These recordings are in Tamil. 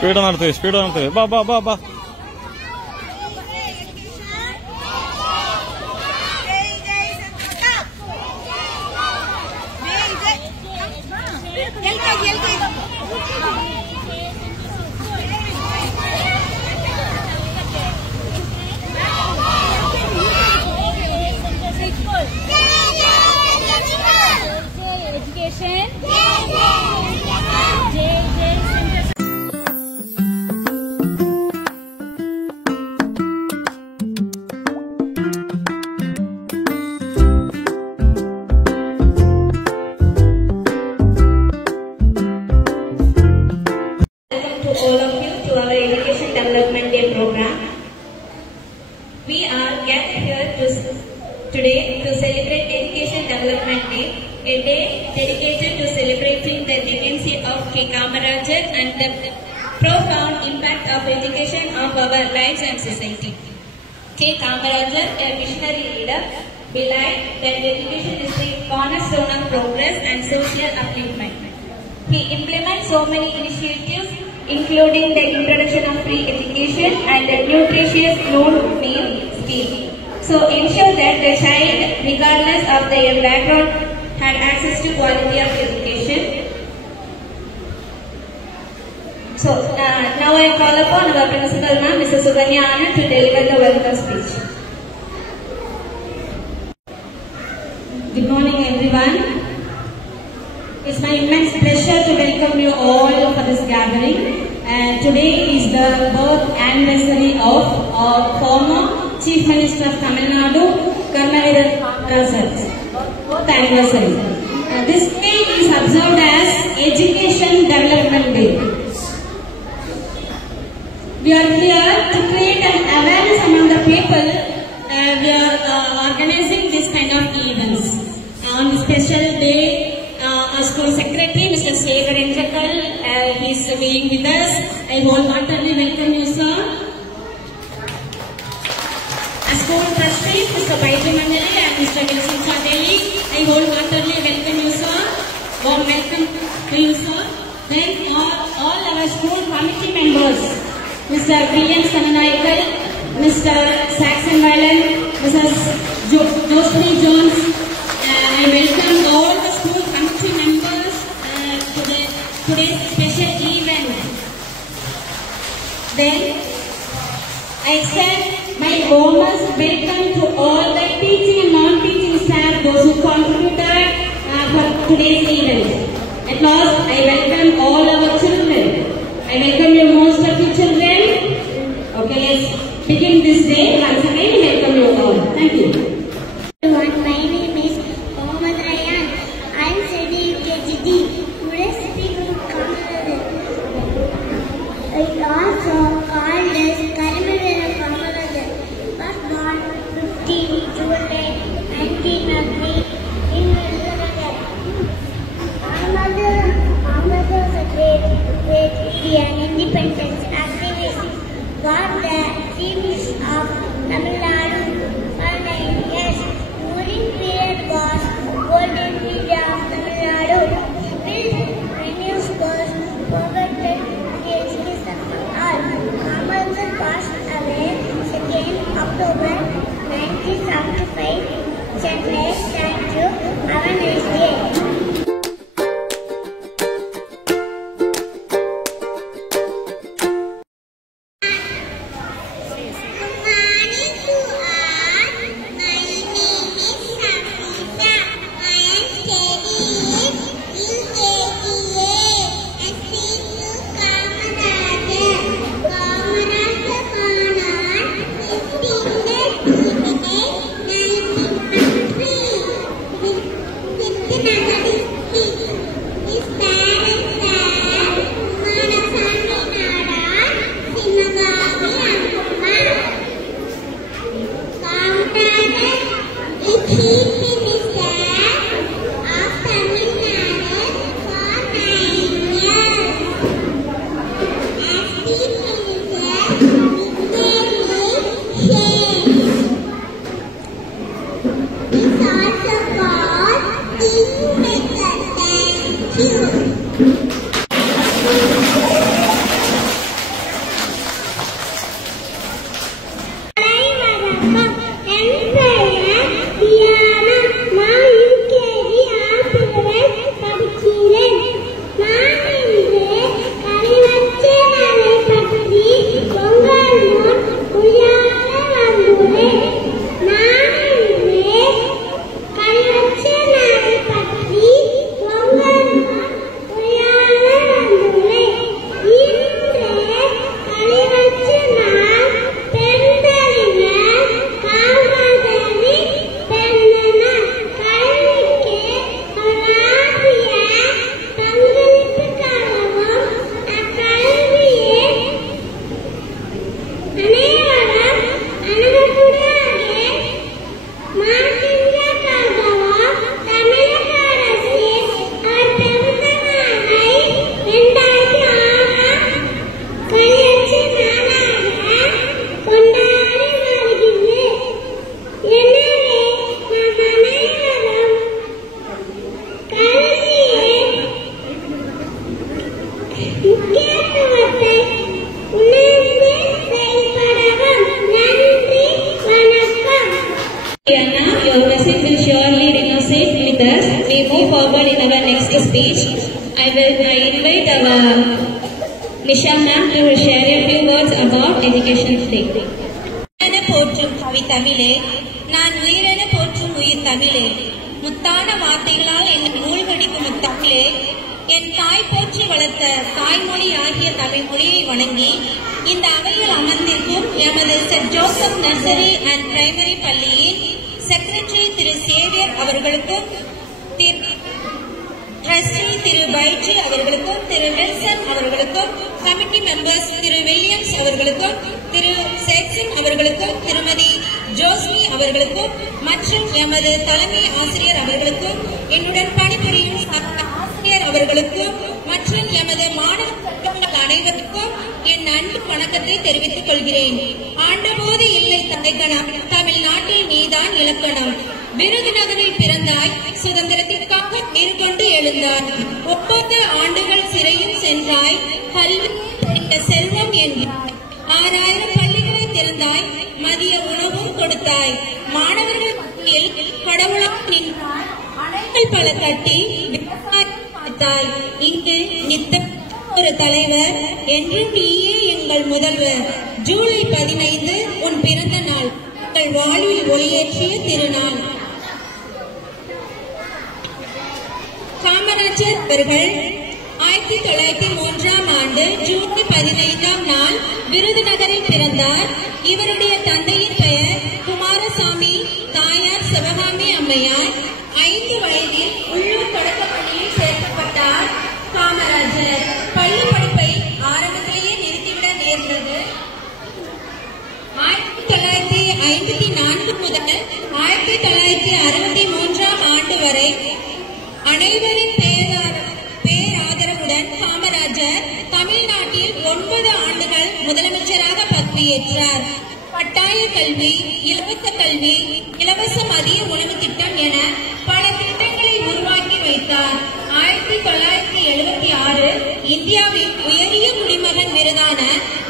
Speed on the speed on the ba ba ba ba. All of you to our Education Development Day program. We are gathered here today to celebrate Education Development Day, a day dedicated to celebrating the legacy of K. Kamarajar and the profound impact of education of our lives and society. K. Kamarajar, a visionary leader, believed that education is the cornerstone of progress and social upliftment. He implements so many initiatives, including the introduction of free education and the nutritious noon-meal scheme. So ensure that the child, regardless of their background, had access to quality of education. So now I call upon our principal ma'am, Mrs. Suganya Anand, to deliver the welcome speech. Good morning, everyone. It's my immense pleasure to welcome you all for this gathering. Today is the birth anniversary of our former Chief Minister of Tamil Nadu, Karnaveeran Kamaraj's birth anniversary. This day is observed as Education Development Day. We are here to create an awareness among the people. We are organizing this kind of events. On this special day, our school secretary, Mr. Sekhar Enjakal, he is being with us. I wholeheartedly welcome you, sir. Our school trustee, Mr. Baiju Mandali and Mr. Wilson Chadeli, I wholeheartedly welcome you, sir. Warm welcome to you, sir. Then all our school committee members, Mr. B.M. Sananaikal, Mr. Saxon Valen, Mrs. Joseph Jones, I welcome all the school committee members to today's special event. Then I extend my warmest welcome to all the teaching and non-teaching staff, those who contributed for today's event. At last, I welcome all our children. I welcome you, most of you children. Okay, let's begin this day. Once again, welcome you all. Thank you. My name is Mohammed Rayyan. I am studying KGD. Today's speaker is Kamarajar. It also called as Karnaveeran Kamarajar. Was born 15 July 1903 in Vizagaram. Kamarajar was a great Indian independence activist. Was the Education Day. போற்றும் கவி தமிழே, நான் உயிரென போற்றும் உயிர் தமிழே, முத்தான வார்த்தைகளால் என்னை மூழ்கடிக்கும் முத்தமிழே, என் தாய் போற்றி வளர்த்த தாய்மொழி ஆகிய தமிழ் மொழியை வணங்கி இந்த அவையில் அமர்ந்திருக்கும் எமது saint Joseph nursery and primary பள்ளியின் செக்ரட்டரி திரு சேவியர் அவர்களுக்கும், ட்ரஸ்டி திரு பைட்ரி அவர்களுக்கும், திரு நெல்சன் அவர்களுக்கும், கமிட்டி மெம்பர்ஸ் திரு வில்லியம்ஸ் அவர்களுக்கும், திரு சேக்சன் அவர்களுக்கும், திருமதி ஜோஸ்மி அவர்களுக்கும் மற்றும் எமது தலைமை ஆசிரியர் அவர்களுக்கும், என்னுடன் பணிபுரியும் ஆசிரியர் அவர்களுக்கும் மற்றும் எமது மாணவ அனைவருக்கும் என் அன்பு வணக்கத்தை தெரிவித்துக் கொள்கிறேன். ஆண்டபோது இல்லை தந்தைக்கணம், தமிழ்நாட்டில் நீதான் இலக்கணம். விருதுநகரில் பிறந்தாய், சுதந்திரத்திற்காக மேற்கொண்டு எழுந்தாய். 9 ஆண்டுகள் சிறையும் சென்றாய், கல்வி செல்வம் என்றாய். 6000 பள்ளிகளை திறந்தாய், மதிய உணவும் கொடுத்தாய். மாணவர்கள் மத்தியில் கடவுளாக நின்றாய், அணைகள் பல கட்டி விவசாயம் பார்த்தாய். இங்கு நித்த ஒரு தலைவர் என்று நீயே எங்கள் முதல்வர். ஜூலை 15 உன் பிறந்த நாள், உங்கள் வாழ்வில் ஒளியேற்றிய திருநாள். காமராஜர் அவர்கள் 1903ஆம் ஆண்டு ஜூலை 15ஆம் நாள் விருதுநகரில் பிறந்தார். இவருடைய தந்தையின் பெயர் குமாரசாமி, தாயார் சிவகாமி அம்மையார். 5 வயதில் உள்ளூர் தொடக்கப்பள்ளியில் சேர்க்கப்பட்டார். காமராஜர் பள்ளி படிப்பை ஆரம்பத்திலேயே நிறுத்திவிட நேர்ந்தது. 1954 முதல் 1963ஆம் ஆண்டு வரை அனைவரின் பேராதரவுடன் காமராஜர் தமிழ்நாட்டில் 9 ஆண்டுகள் முதலமைச்சராக பதவியேற்றார். கட்டாய கல்வி, இலவச கல்வி, இலவச மதிய உணவு திட்டம் என பல திட்டங்களை உருவாக்கி வைத்தார். 1976 இந்தியாவின் உயரிய குடிமகன் விருதான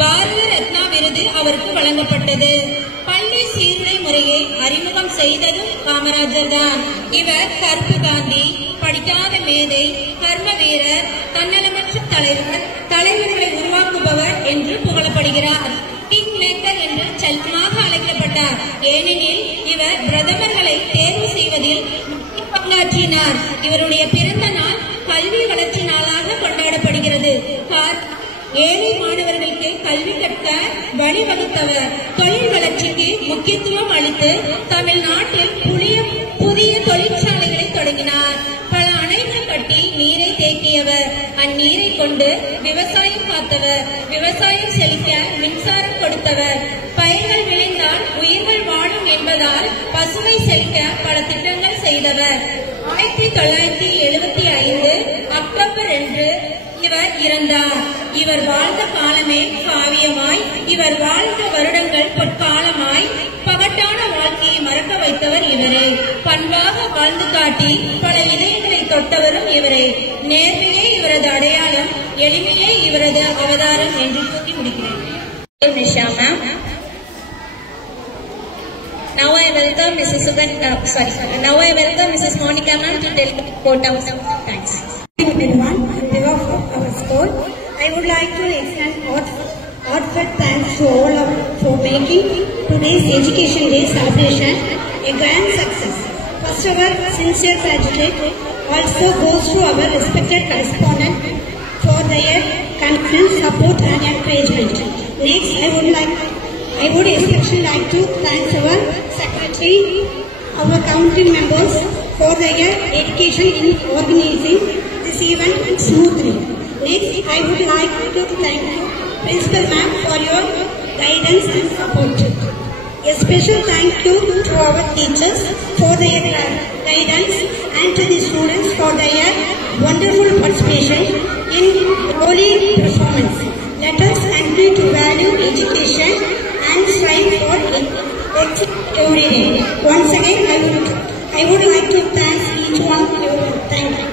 பாரத ரத்னா விருது அவருக்கு வழங்கப்பட்டது. பள்ளி சீருடை முறையை அறிமுகம் செய்ததும் காமராஜர் தான். இவர் கருப்பு காந்தி, படிக்காத மேதை, கர்ம வீரர், தன்னலமற்ற தலைவர், தலைவர்களை உருவாக்குபவர் என்று புகழப்படுகிறார். கிங் மேக்கர் என்று செல்லமாக அழைக்கப்பட்டார். ஏனெனில் இவர் பிரதமர்களை தேர்வு செய்வதில் பங்காற்றினார். இவருடைய பிறந்த நாள் கல்வி வளர்ச்சி நாளாக கொண்டாடப்படுகிறது. ஏழை மாணவர்களுக்கு கல்வி கற்க வழிவகுத்தவர். தொழில் வளர்ச்சிக்கு முக்கியத்துவம் அளித்து தமிழ்நாட்டில் புதிய தொழிற்சாலைகளை தொடங்கினார். பல அணைகள் கட்டி நீரை தேக்கியவர். அந்நீரை கொண்டு விவசாயம் காத்தவர். விவசாயம் செழிக்க மின்சாரம் கொடுத்தவர். பயிர்கள் விளைந்தால் உயிர்கள் வாழும் என்பதால் பசுமை செழிக்க பல திட்டங்கள் செய்தவர். 1975 அக்டோபர் 2 இவர் இறந்தார். இவர் வாழ்ந்த காலமே காவியமாய், இவர் வாழ்ந்த வருடங்கள் பொற்காலமாய், பகட்டான வாழ்க்கையை மறக்க வைத்தவர் இவரே. பண்பாக வாழ்ந்து காட்டி பல இதயங்களை தொட்டவரும் இவரே. நேர்மையே இவரது அடையாளம், எளிமையே இவரது அவதாரம் என்று கூறி முடிக்கிறேன். Now I welcome Mrs. Monica ma'am to tell the quote of thanks. Everyone, on behalf of our school, I would like to extend heartfelt thanks to all of for making today's Education Day celebration a grand success. First, our sincere gratitude also goes to our respected correspondent for their confidence, support and encouragement. Next, I would especially like to thank our secretary, our committee members for their dedication in organizing this event smoothly. Next, I would like to thank Principal Ma'am for your guidance and support. A special thank you to our teachers for their guidance and to the students for their wonderful participation in holy performance. Let us continue to value education and strive for it every day. Once again, I would like to thank each one of you. Thank you.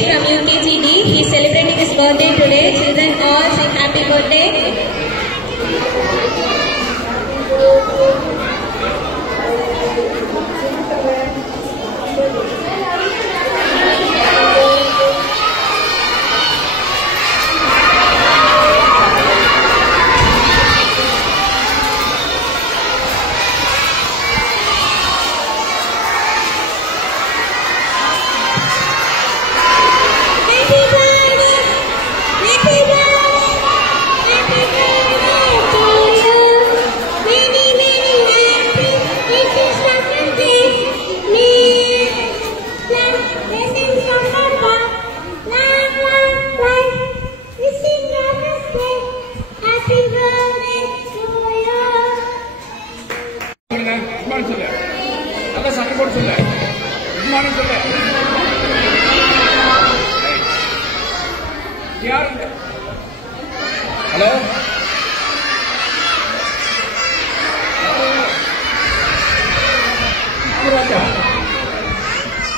From UKGD, he is celebrating his birthday today. Children all sing happy birthday.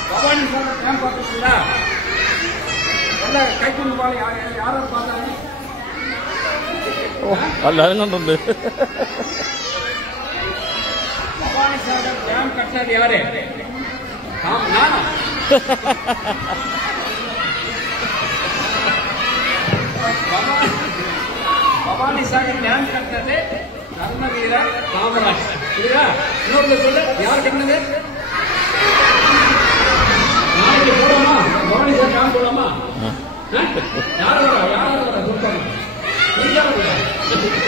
Bhavani sir game பார்த்துருக்கீங்களா? கை கொண்டு பாரு. யாரும் பார்த்தாங்க എല്ലാരും കണ്ടുണ്ട്. பவானி சார் கேம் கட்டினது யாரு? நானா? பவானி சாகர் டேம் கட்டினது கர்ம வீரர் காமராஜ். புரியுதா? இன்னொரு சொல்லு, யார் கட்டினது? நாளைக்கு போலாமா? பவானி சார் டேம் போலாமா? யார் வரா? சொல்லுங்க.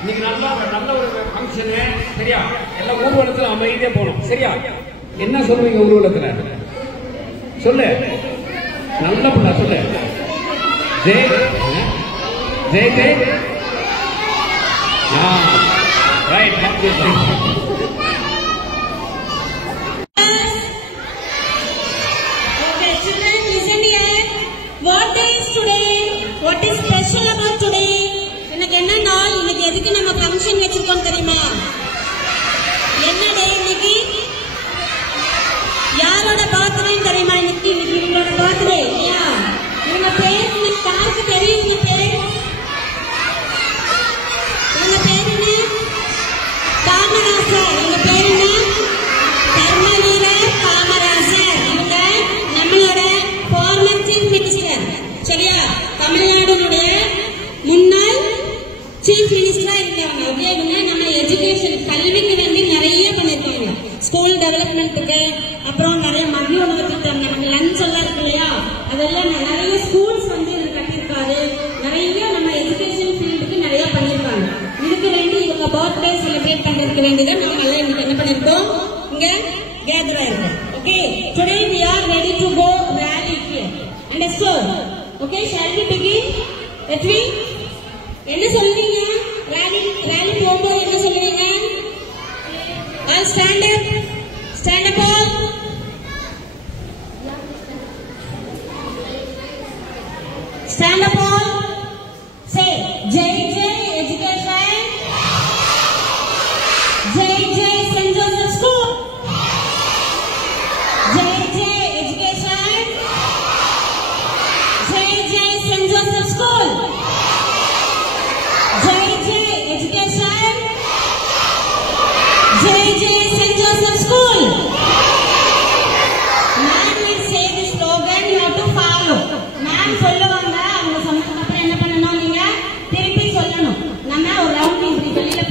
இன்னைக்கு நல்ல ஒரு ஃபங்க்ஷனு. சரியா? எல்லாம் ஊர்வலத்துல அமைதியா போகணும். சரியா? என்ன சொல்லுவீங்க ஊர்வலத்துல? சொல்லு. நல்ல பிள்ளை சொல்லு. Jai Jai Jai. Right. Okay, children, listen here. What day is today? What is special about today? இன்னைக்கு என்ன நாள்? இன்னைக்கு எதுக்கு நம்ம ஃபங்க்ஷன் வச்சிருக்கோம் தெரியுமா? என்ன டே இன்னைக்கு? யாரோட பர்த்டே தெரியுமா? இன்னைக்கு இவங்களோட பர்த்டே. இல்லையா? இவங்க பேர் யாருக்கு தெரியும்? இவங்க பேர் என்ன? காமராசர். இவங்க பேர் என்ன? கர்ம வீரர் காமராசர். இவங்க நம்மளோட ஃபார்மர் சீஃப் மினிஸ்டர். சரியா? தமிழ்நாடுடைய முன்னாள் சீஃப் மினிஸ்டரா இருக்காங்க. அப்படியே இவங்க நம்ம எஜுகேஷன் கல்விக்கு வேண்டி நிறைய பண்ணிருக்காங்க. ஸ்கூல் டெவலப்மெண்ட்டுக்கு, அப்புறம் நிறைய மதிய உணவு திட்டம், நமக்கு லஞ்ச் எல்லாம் இருக்கு இல்லையா, அதெல்லாம் நிறைய ஸ்கூல்ஸ் வந்து இவர் கட்டியிருக்காரு. நிறைய நம்ம எஜுகேஷன் ஃபீல்டுக்கு நிறைய பண்ணிருக்காங்க. இதுக்கு வேண்டி இவங்க பர்த்டே செலிப்ரேட் பண்றதுக்கு வேண்டிதான் நம்ம எல்லாம் இன்னைக்கு என்ன பண்ணிருக்கோம், இங்க கேதர் ஆயிருக்கோம். Okay, today we are ready to go rally here. Understood? Okay, shall we begin? Let me. என்ன சொல்றீங்க? rally போகும்போது என்ன சொல்றீங்க? All stand up. Stand up all. Stand up all. Say Jai Jai Education. Jai Jai St. Joseph School. Jai Jai Education. Jai Jai St. Joseph School. Jai Jai Education. Jai Jai St. Joseph School. Ma'am will say the slogan, you have to follow. Ma'am சொல்லுவாங்க, அவங்க சொன்னதுக்கு அப்புறம் என்ன பண்ணணும், நீங்க திருப்பி சொல்லணும். நம்ம ஒரு ரவுண்ட் இப்படி வெளியில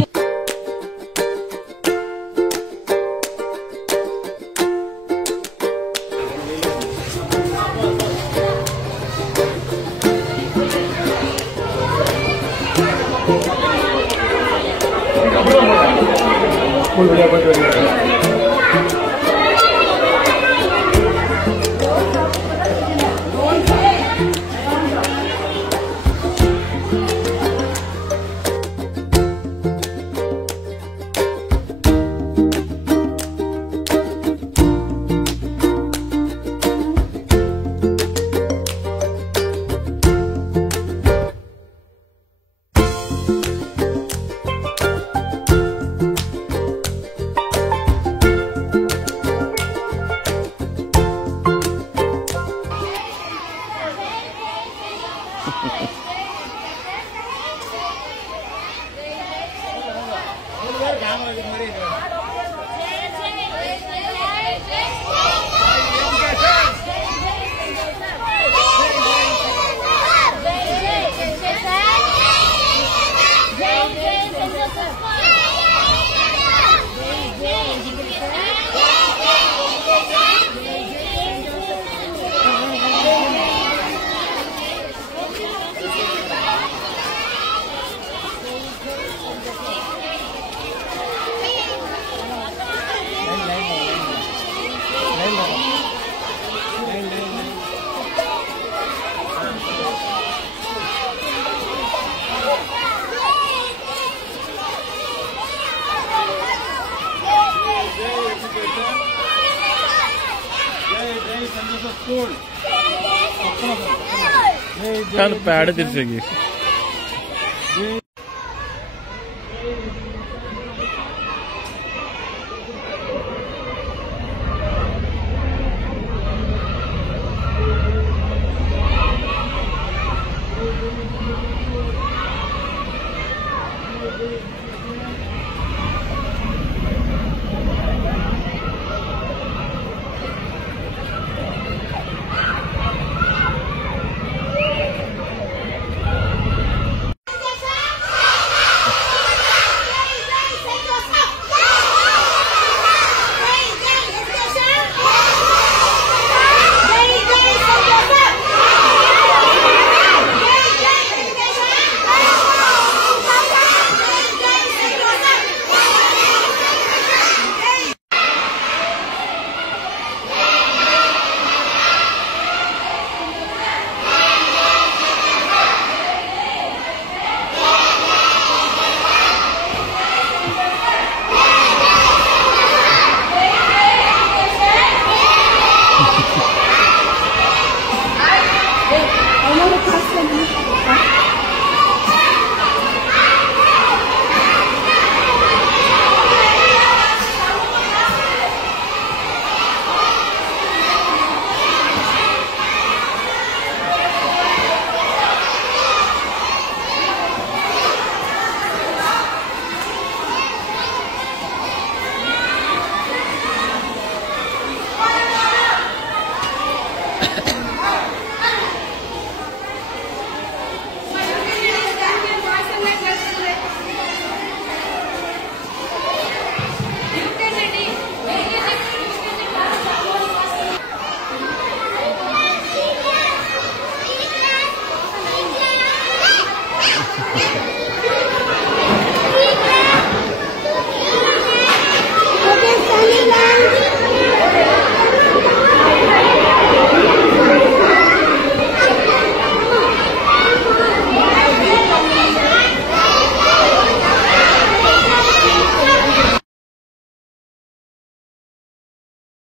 पैड तिरछेगी Yay.